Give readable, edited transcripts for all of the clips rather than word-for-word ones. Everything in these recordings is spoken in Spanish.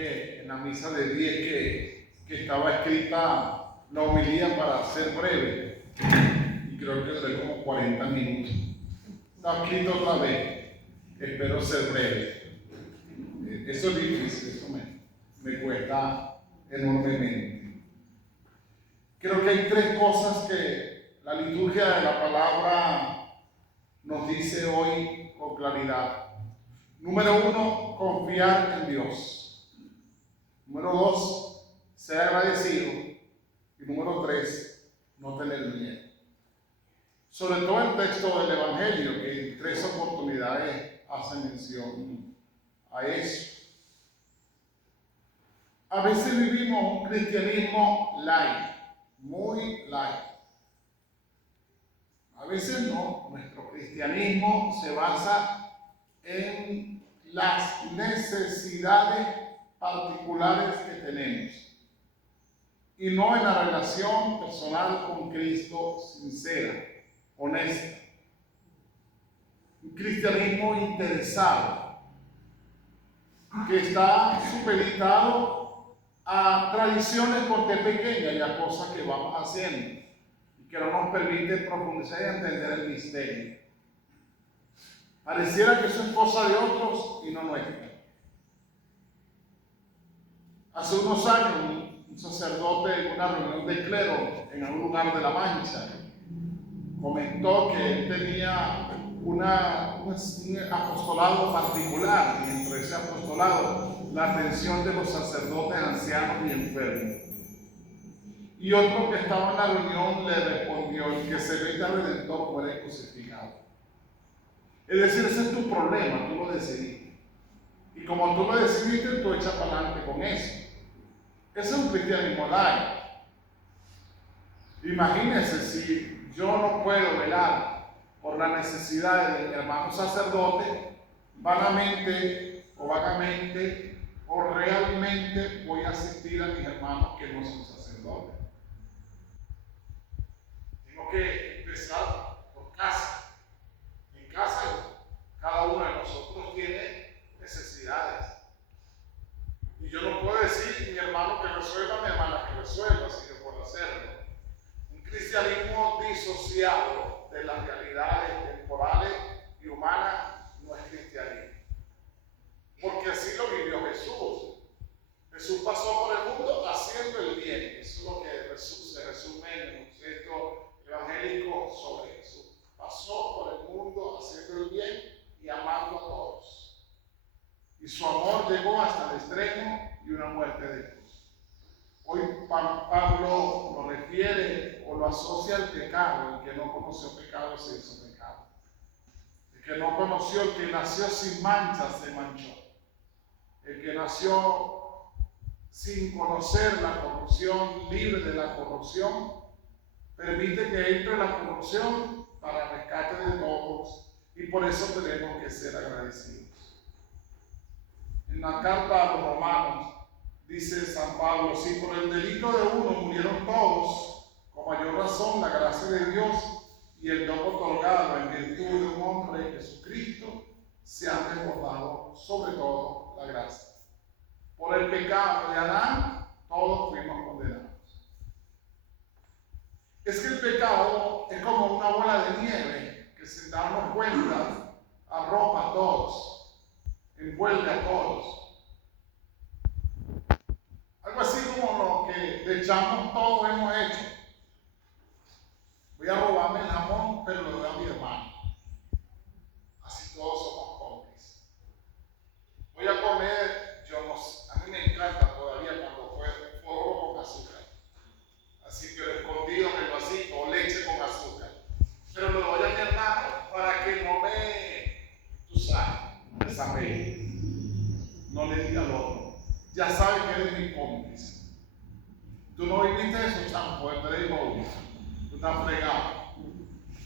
dije en la misa de 10 que estaba escrita la homilía para ser breve, y creo que duré como 40 minutos. Está escrito otra vez, espero ser breve. Eso es difícil, eso me cuesta enormemente. Creo que hay tres cosas que la liturgia de la palabra nos dice hoy con claridad. Número 1, confiar en Dios. Número 2, ser agradecido. Y número 3, no tener miedo. Sobre todo el texto del Evangelio, que en 3 oportunidades hace mención a eso. A veces vivimos un cristianismo light, muy light. A veces no, nuestro cristianismo se basa en las necesidades particulares que tenemos y no en la relación personal con Cristo sincera, honesta. Un cristianismo interesado que está supeditado a tradiciones con T pequeña y a cosas que vamos haciendo y que no nos permite profundizar y entender el misterio. Pareciera que eso es cosa de otros y no nuestra. Hace unos años, un sacerdote en una reunión de clero en algún lugar de La Mancha comentó que él tenía un apostolado particular, y entre ese apostolado la atención de los sacerdotes ancianos y enfermos. Y otro que estaba en la reunión le respondió: el que se vende al Redentor muere crucificado. Es decir, ese es tu problema, tú lo decidiste. Y como tú lo decidiste, tú echas para adelante con eso. Ese es un cristianismo light. Imagínense si yo no puedo velar por las necesidades de mi hermano sacerdote, vagamente o realmente voy a asistir a mis hermanos que no son sacerdotes. Tengo que empezar por casa. En casa, cada uno de nosotros tiene necesidades. Y yo no puedo decir mi hermano que resuelva, mi hermana que resuelva, así que puedo hacerlo. Un cristianismo disociado de las realidades temporales y humanas no es cristianismo. Porque así lo vivió Jesús. Jesús pasó por el mundo haciendo el bien. Eso es lo que se resume en el texto evangélico sobre Jesús. Pasó por el mundo haciendo el bien y amando a todos. Y su amor llegó hasta el extremo y una muerte de cruz. Hoy Pablo lo refiere o lo asocia al pecado. El que no conoció pecado se hizo pecado. El que no conoció, el que nació sin mancha se manchó. El que nació sin conocer la corrupción, libre de la corrupción, permite que entre la corrupción para rescate de todos, y por eso tenemos que ser agradecidos. En la carta a los Romanos dice San Pablo: si por el delito de uno murieron todos, con mayor razón la gracia de Dios y el don otorgado en virtud de un hombre, Jesucristo, se han desbordado sobre todo la gracia. Por el pecado de Adán, todos fuimos condenados. Es que el pecado es como una bola de nieve que, sin darnos cuenta, arropa a todos, envuelve a todos. Algo así como lo que le echamos todos hemos hecho. Voy a robarme el jamón, pero lo doy a mi hermano. Así todos somos cómplices. Voy a comer, a mí me encanta todavía cuando fue oro con azúcar. Así que lo escondido en el vasito, o leche con azúcar. Pero lo doy a mi hermano para que no me desapee. No le diga al otro. Ya sabe que eres mi cómplice. Tú no viviste eso, chamo, porque te digo, tú estás fregado.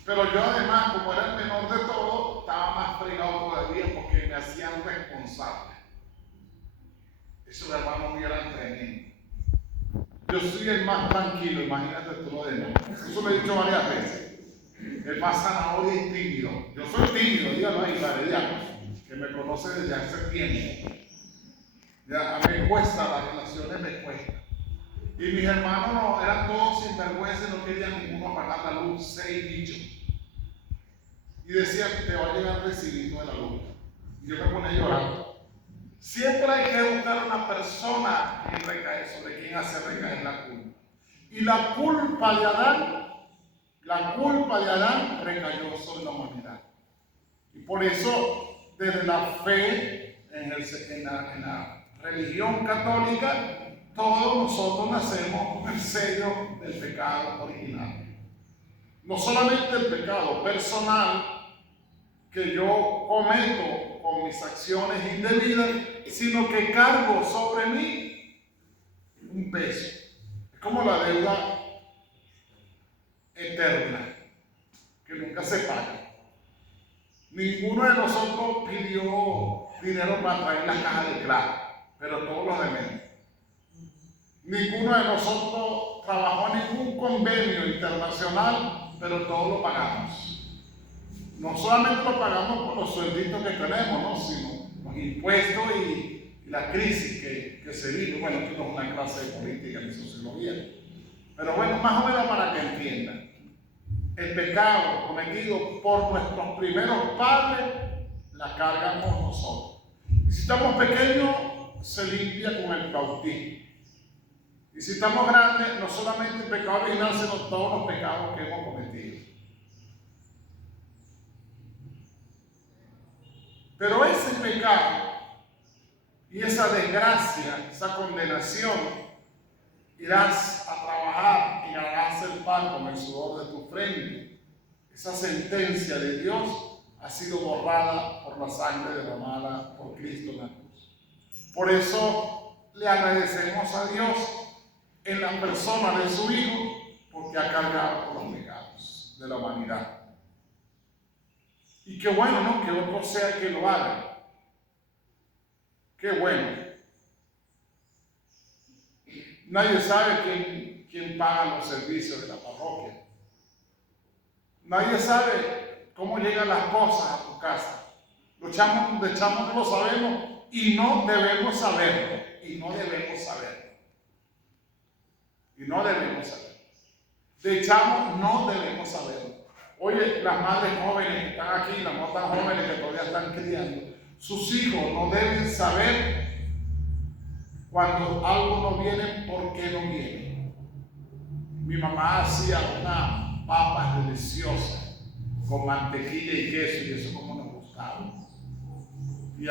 Pero yo además, como era el menor de todo, estaba más fregado todavía porque me hacían responsable. Esos hermanos míos eran tremendos. Yo soy el más tranquilo, imagínate tú lo demás. Eso lo he dicho varias veces. El más zanahoria y tímido. Yo soy tímido, dígalo ahí, Varediano, que me conoce desde hace tiempo. Ya me me cuesta, las relaciones me cuestan. Y mis hermanos no, eran todos sinvergüenza y no querían ninguno pagar la luz, 6 bichos. Y decían que te va a llegar el recibito de la luz. Y yo me ponía a llorar. Siempre hay que buscar una persona que recae, sobre quien hace recaer la culpa. Y la culpa de Adán recayó sobre la humanidad. Y por eso, desde la fe en la religión católica, todos nosotros nacemos con el sello del pecado original. No solamente el pecado personal que yo cometo con mis acciones indebidas, sino que cargo sobre mí un peso. Es como la deuda eterna, que nunca se paga. Ninguno de nosotros pidió dinero para traer la caja de claro, pero todos los debemos. Ninguno de nosotros trabajó en ningún convenio internacional, pero todos lo pagamos. No solamente lo pagamos por los suelditos que tenemos, ¿no? Sino los impuestos y la crisis que se vino. Bueno, esto no es una clase de política ni sociología, pero bueno, más o menos para que entiendan. El pecado cometido por nuestros primeros padres la cargamos nosotros. Y si estamos pequeños, se limpia con el bautismo. Y si estamos grandes, no solamente el pecado original, sino todos los pecados que hemos cometido. Pero ese pecado y esa desgracia, esa condenación, irás a trabajar y ganarás el pan con el sudor de tu frente. Esa sentencia de Dios ha sido borrada por la sangre derramada por Cristo en la cruz. Por eso le agradecemos a Dios en la persona de su Hijo, porque ha cargado con los pecados de la humanidad. Y qué bueno, ¿no? Que otro sea que lo haga. Qué bueno. Nadie sabe quién paga los servicios de la parroquia. Nadie sabe cómo llegan las cosas a tu casa. Los chamos no lo sabemos y no debemos saberlo. Y no debemos saberlo. De chamos no debemos saberlo. Oye, las madres jóvenes que están aquí, las no tan jóvenes que todavía están criando, sus hijos no deben saber cuando algo no viene, por qué no viene. Mi mamá hacía unas papas deliciosas con mantequilla y queso, y eso como nos gustaba. Y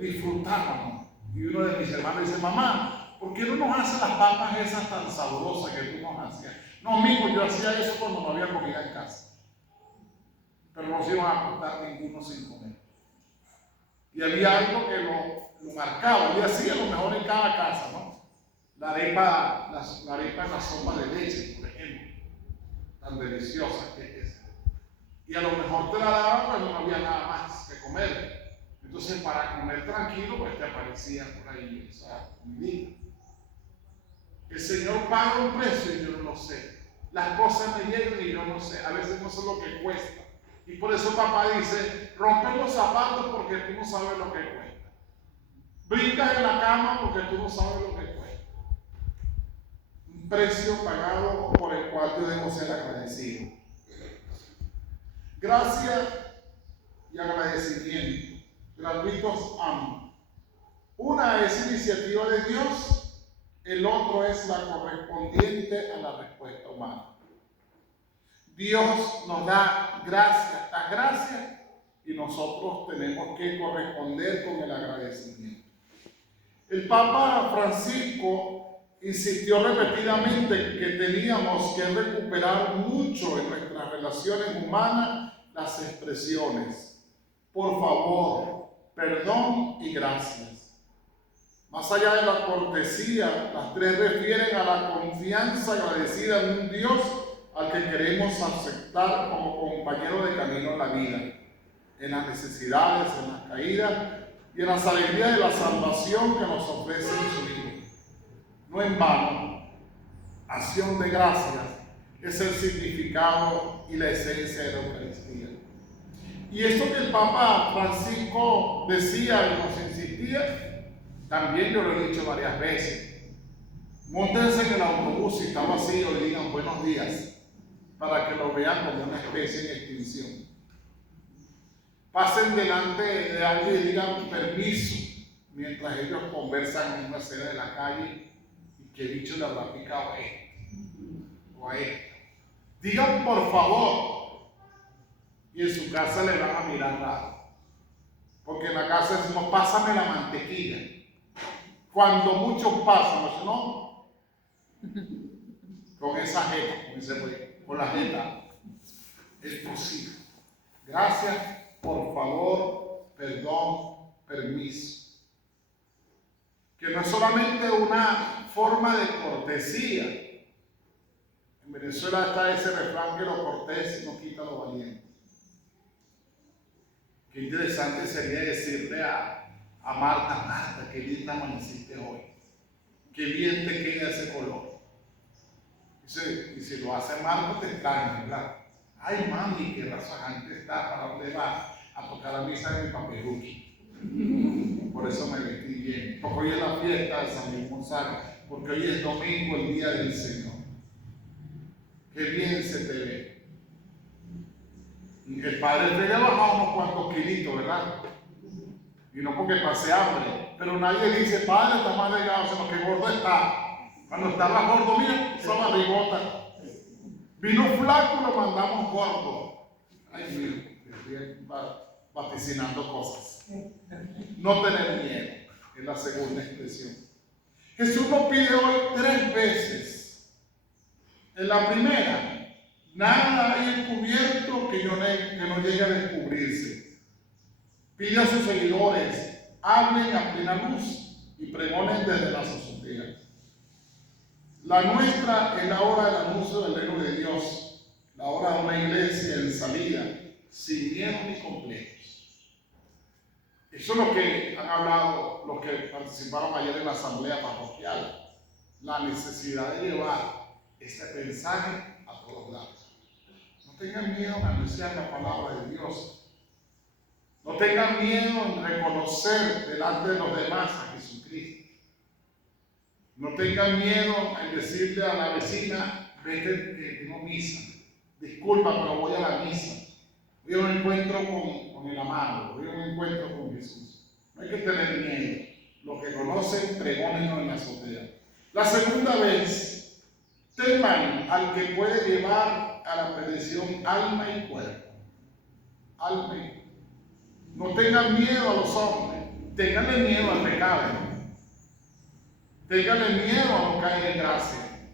disfrutábamos. Y uno de mis hermanos dice: mamá, ¿por qué no nos haces las papas esas tan sabrosas que tú nos hacías? No, amigo, yo hacía eso cuando no había comida en casa. Pero no se iban a contar ninguno sin comer. Y había algo que lo marcaba, y hacía lo mejor en cada casa, ¿no? La arepa en la sopa de leche, por ejemplo, tan deliciosa que es. Y a lo mejor te la daban cuando no había nada más que comer. Entonces, para comer tranquilo, pues te aparecía por ahí esa comida. El Señor paga un precio y yo no lo sé. Las cosas me llegan y yo no sé. A veces no sé lo que cuesta. Y por eso papá dice: rompe los zapatos porque tú no sabes lo que cuesta. Brincas en la cama porque tú no sabes lo que cuesta. Un precio pagado por el cual debemos ser agradecidos. Gracias y agradecimiento gratuitos ambos. Una es iniciativa de Dios, el otro es la correspondiente a la respuesta humana. Dios nos da gracias, estas gracias, y nosotros tenemos que corresponder con el agradecimiento. El Papa Francisco insistió repetidamente que teníamos que recuperar mucho en nuestras relaciones humanas las expresiones: por favor, perdón y gracias. Más allá de la cortesía, las tres refieren a la confianza agradecida en un Dios al que queremos aceptar como compañero de camino en la vida, en las necesidades, en las caídas y en las alegrías de la salvación que nos ofrece en su Hijo. No en vano, acción de gracias es el significado y la esencia de la Eucaristía. Y esto que el Papa Francisco decía y nos insistía, También yo lo he dicho varias veces. Móntense en el autobús si está vacío y digan buenos días, para que lo vean como una especie en extinción. Pasen delante de alguien y digan permiso mientras ellos conversan en una acera de la calle y qué bicho le habrá picado a este o a esta. Digan por favor y en su casa le van a mirar raro. Porque en la casa decimos pásame la mantequilla. Cuando muchos pasan, ¿no? Con esa jeta, con la jeta, es posible. Gracias, por favor, perdón, permiso. Que no es solamente una forma de cortesía. En Venezuela está ese refrán que lo cortés no quita lo valiente. Qué interesante sería decirle a Marta, Marta, qué linda amaneciste hoy. Qué bien te queda ese color. Y si lo hace Marta, te extraña, ¿verdad? Ay, mami, qué razonante está, ¿para dónde va? A tocar la misa de mi papeluqui. Por eso me vestí bien. Porque hoy es la fiesta de San Miguel Gonzalo. Porque hoy es domingo, el día del Señor. Qué bien se te ve. El padre te ha bajado unos cuantos kilitos, ¿verdad? Y no porque pase hambre. Pero nadie dice, padre, está más delgado, sino que gordo está. Cuando estaba gordo, mira, esa barrigota. Vino flaco, lo mandamos gordo. Ay, mira, estoy vaticinando cosas. No tener miedo, es la segunda expresión. Jesús nos pide hoy 3 veces. En la primera, nada hay encubierto que no llegue a descubrirse. Pide a sus seguidores, hablen a plena luz y pregonen desde las azoteas. La nuestra es la hora del anuncio del reino de Dios, la hora de una iglesia en salida, sin miedo ni complejos. Eso es lo que han hablado los que participaron ayer en la asamblea parroquial, la necesidad de llevar este mensaje a todos lados. No tengan miedo en anunciar la palabra de Dios. No tengan miedo en reconocer delante de los demás a Jesucristo. No tengan miedo en decirle a la vecina, vete que tengo misa. Disculpa, pero voy a la misa. Voy a un encuentro con el amado, voy a un encuentro con Jesús. No hay que tener miedo. Los que conocen, pregónenlo en la azotea. La segunda vez, teman al que puede llevar a la perdición alma y cuerpo. Alma y cuerpo. No tengan miedo a los hombres, tenganle miedo al pecado. Téngale miedo a no caer en gracia.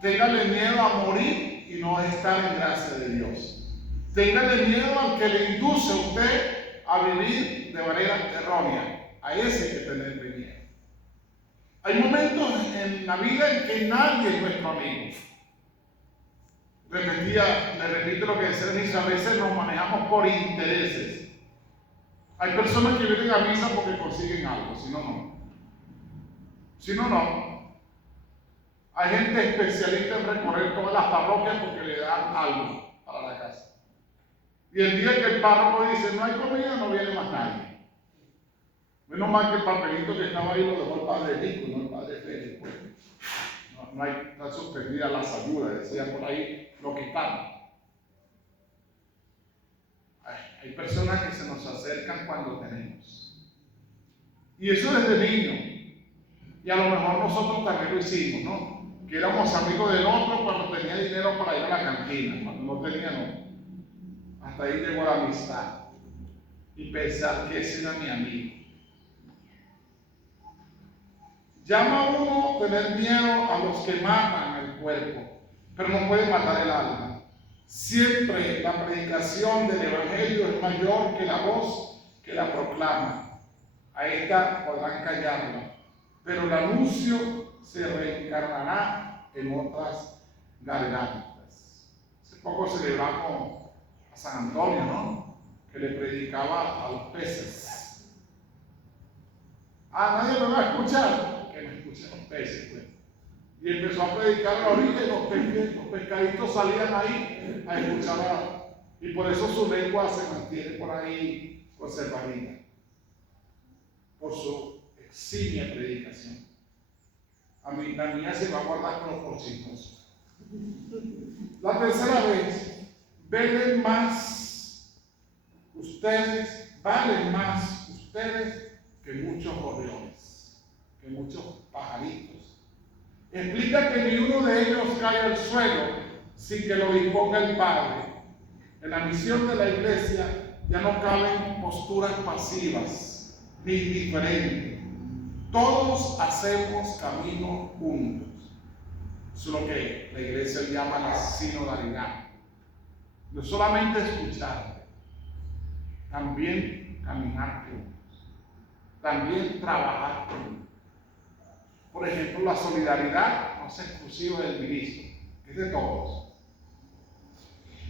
Téngale miedo a morir y no estar en gracia de Dios. Téngale miedo al que le induce a usted a vivir de manera errónea. A ese hay que tenerle miedo. Hay momentos en la vida en que nadie es nuestro amigo. Le repito lo que decía Denise, a veces nos manejamos por intereses. Hay personas que vienen a misa porque consiguen algo, si no, no. Si no, no. Hay gente especialista en recorrer todas las parroquias porque le dan algo para la casa. Y el día que el párroco dice no hay comida, no viene más nadie. Menos mal que el papelito que estaba ahí lo dejó el padre Rico, no el padre Félix. No hay, está suspendida las ayudas, decía por ahí, lo quitaron. Hay personas que se nos acercan cuando tenemos. Y eso desde niño. Y a lo mejor nosotros también lo hicimos, ¿no? Que éramos amigos del otro cuando tenía dinero para ir a la cantina, cuando no tenía, no. Hasta ahí llegó la amistad. Y pensar que ese era mi amigo. Llama a uno tener miedo a los que matan el cuerpo, pero no puede matar el alma. Siempre la predicación del Evangelio es mayor que la voz que la proclama. A esta podrán callarla, pero el anuncio se reencarnará en otras gargantas. Hace poco celebramos a San Antonio, ¿no? Que le predicaba a los peces. Nadie me va a escuchar. Que me escuchen los peces, pues. Y empezó a predicar a la orilla y los pescaditos salían ahí a escuchar. Y por eso su lengua se mantiene por ahí conservadita. Por su simia predicación. La mía se va a guardar con los porcinos. La tercera vez, valen más ustedes que muchos gorriones, que muchos pajaritos. Explica que ni uno de ellos cae al suelo sin que lo disponga el Padre. En la misión de la iglesia ya no caben posturas pasivas ni indiferentes. Todos hacemos camino juntos. Eso es lo que la iglesia llama la sinodalidad. No solamente escuchar, también caminar juntos, también trabajar juntos. Por ejemplo, la solidaridad no es exclusiva del ministro, es de todos.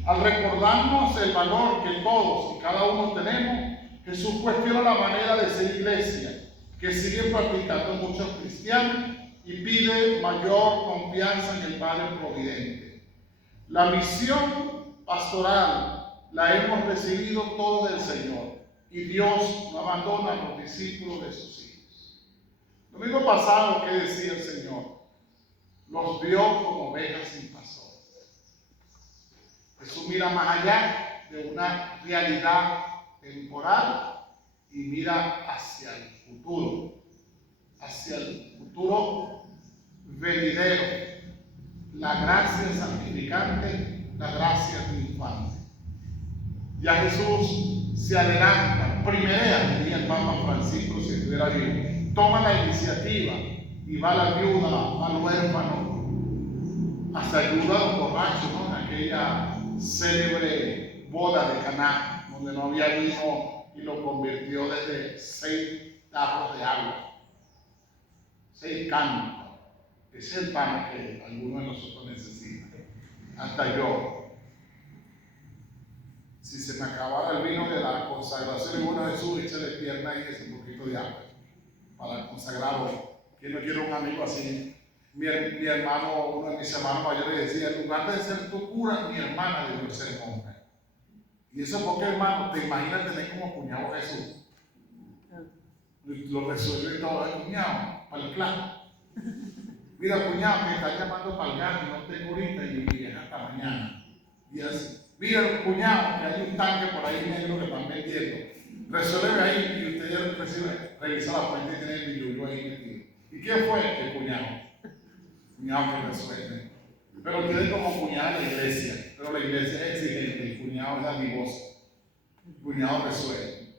Al recordarnos el valor que todos y cada uno tenemos, Jesús cuestiona la manera de ser iglesia que siguen practicando muchos cristianos y pide mayor confianza en el Padre Providente. La misión pastoral la hemos recibido todos del Señor y Dios no abandona a los discípulos de sus hijos. Lo mismo pasado que decía el Señor, los vio como ovejas sin pastor. Jesús mira más allá de una realidad temporal y mira hacia el futuro venidero, la gracia santificante, la gracia triunfante. Ya Jesús se adelanta, primerea, diría el Papa Francisco si estuviera vivo, toma la iniciativa y va a la viuda, va al huérfano, hasta ayuda a los borrachos, ¿no? En aquella célebre boda de Caná, donde no había vino y lo convirtió desde 6 tarros de agua, 6 canos. Ese es el pan que alguno de nosotros necesita, hasta yo. Si se me acabara el vino de la consagración, bueno, Jesús, échale pierna y ese poquito de agua para consagrarlo. ¿Quién no quiere un amigo así? Mi hermano, uno de mis hermanos mayores decía, en lugar de ser tu cura, mi hermana debió ser monja. Y eso porque, hermano, te imaginas tener como cuñado a Jesús. Lo resuelve todo, cuñado, para el clan. Mira, cuñado, me está llamando para el gas, no tengo ahorita y viene hasta mañana. Y así. Mira, cuñado, que hay un tanque por ahí negro que están vendiendo. Resuelve ahí y usted revisa la fuente y tiene el billuyo ahí metido. ¿Y quién fue? El cuñado. Cuñado que resuelve. Pero quede como cuñado en la iglesia. Pero la iglesia es exigente, el cuñado es dadivoso. El cuñado resuelve.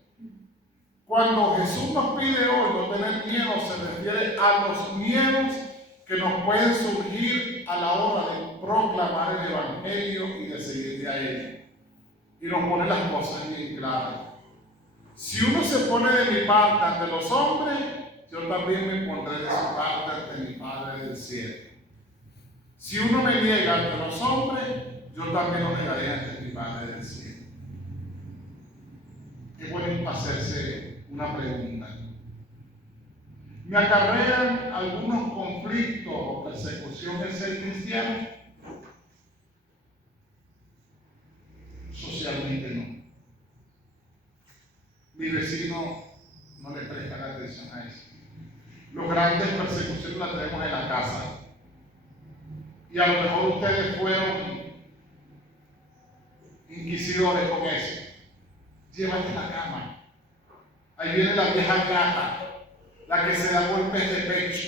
Cuando Jesús nos pide hoy no tener miedo, se refiere a los miedos que nos pueden surgir a la hora de proclamar el Evangelio y de seguirle a Él. Y nos pone las cosas bien claras. Si uno se pone de mi parte ante los hombres, yo también me pondré de su parte ante mi Padre del cielo. Si uno me niega ante los hombres, yo también lo negaré ante mi Padre del cielo. Es bueno hacerse una pregunta. ¿Me acarrean algunos conflictos o persecución el ser cristiano? Socialmente no. Mi vecino no le presta la atención a eso. Las grandes persecuciones las tenemos en la casa. Y a lo mejor ustedes fueron inquisidores con eso. Llévate la cama. Ahí viene la vieja gata, la que se da golpes de pecho.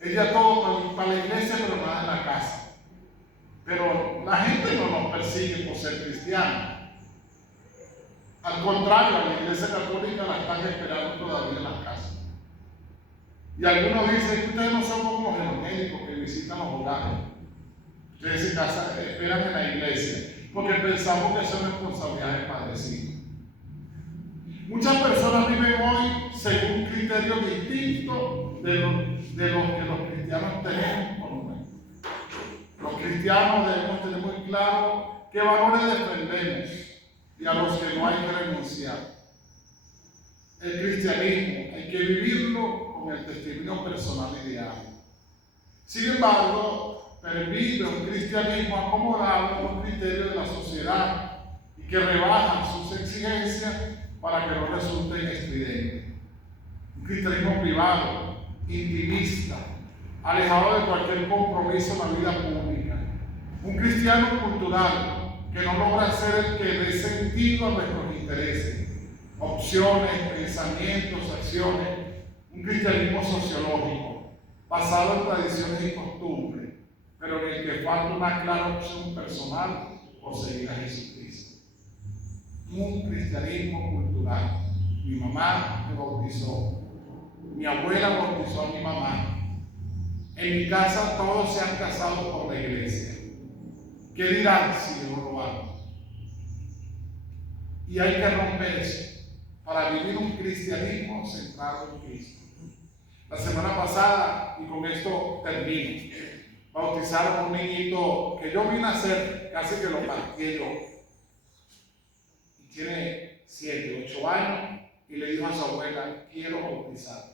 Ella todo para la iglesia, pero nada en la casa. Pero la gente no nos persigue por ser cristianos. Al contrario, a la iglesia católica la están esperando todavía en las casas. Y algunos dicen que ustedes no son como los evangélicos que visitan los hogares. Ustedes se casan, esperan en la iglesia, porque pensamos que eso es responsabilidad del padrecito. Muchas personas viven hoy según criterios distintos de los que los cristianos tenemos por lo menos. Los cristianos debemos tener muy claro qué valores defendemos y a los que no hay que renunciar. El cristianismo hay que vivirlo con el testimonio personal y diario. Sin embargo, permite un cristianismo acomodado a los criterios de la sociedad y que rebaja sus exigencias para que no resulten estridentes. un cristianismo privado, intimista, alejado de cualquier compromiso en la vida pública, un cristiano cultural que no logra ser el que dé sentido a nuestros intereses, opciones, pensamientos, acciones, un cristianismo sociológico, basado en tradiciones y costumbres, pero en el que falta una clara opción personal por seguir a Jesucristo. Un cristianismo cultural. Mi mamá me bautizó, mi abuela bautizó a mi mamá. En mi casa todos se han casado por la iglesia. ¿Qué dirán si yo no lo hago? Y hay que romper eso para vivir un cristianismo centrado en Cristo. La semana pasada, y con esto termino, bautizaron a un niñito que yo vi nacer, casi que lo partí yo. Y tiene 7, 8 años, y le dijo a su abuela: quiero bautizar.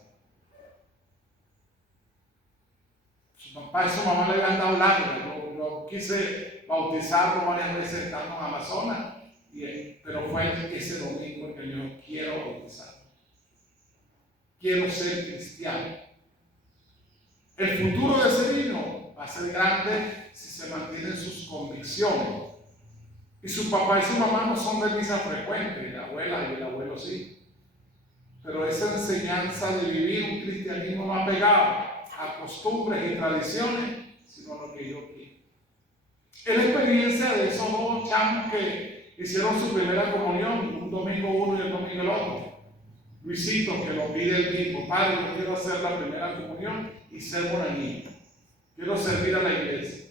Su papá y su mamá le habían dado lágrimas. Yo quise bautizarlo varias veces estando en Amazonas, pero fue ese domingo que yo quiero bautizar. Quiero ser cristiano. El futuro de ese niño va a ser grande si se mantienen sus convicciones. Y su papá y su mamá no son de misa frecuente, la abuela y el abuelo sí. Pero esa enseñanza de vivir un cristianismo no apegado a costumbres y tradiciones, sino a lo que yo quiero. Es la experiencia de esos dos chamos que hicieron su primera comunión, un domingo uno y el domingo el otro. Luisito, que lo pide el mismo: padre, yo quiero hacer la primera comunión y ser morenito. Quiero servir a la iglesia.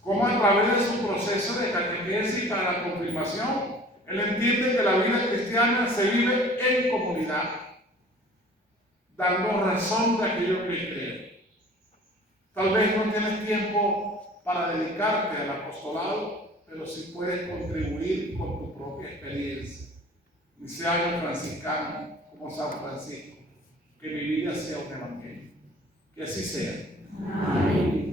Como a través de su proceso de catequesis para la confirmación, él entiende que la vida cristiana se vive en comunidad, dando razón de aquello que cree. Tal vez no tienes tiempo para dedicarte al apostolado, pero sí puedes contribuir con tu propia experiencia. Y sea un franciscano como San Francisco, que mi vida sea un evangelio. Que así sea. Amén.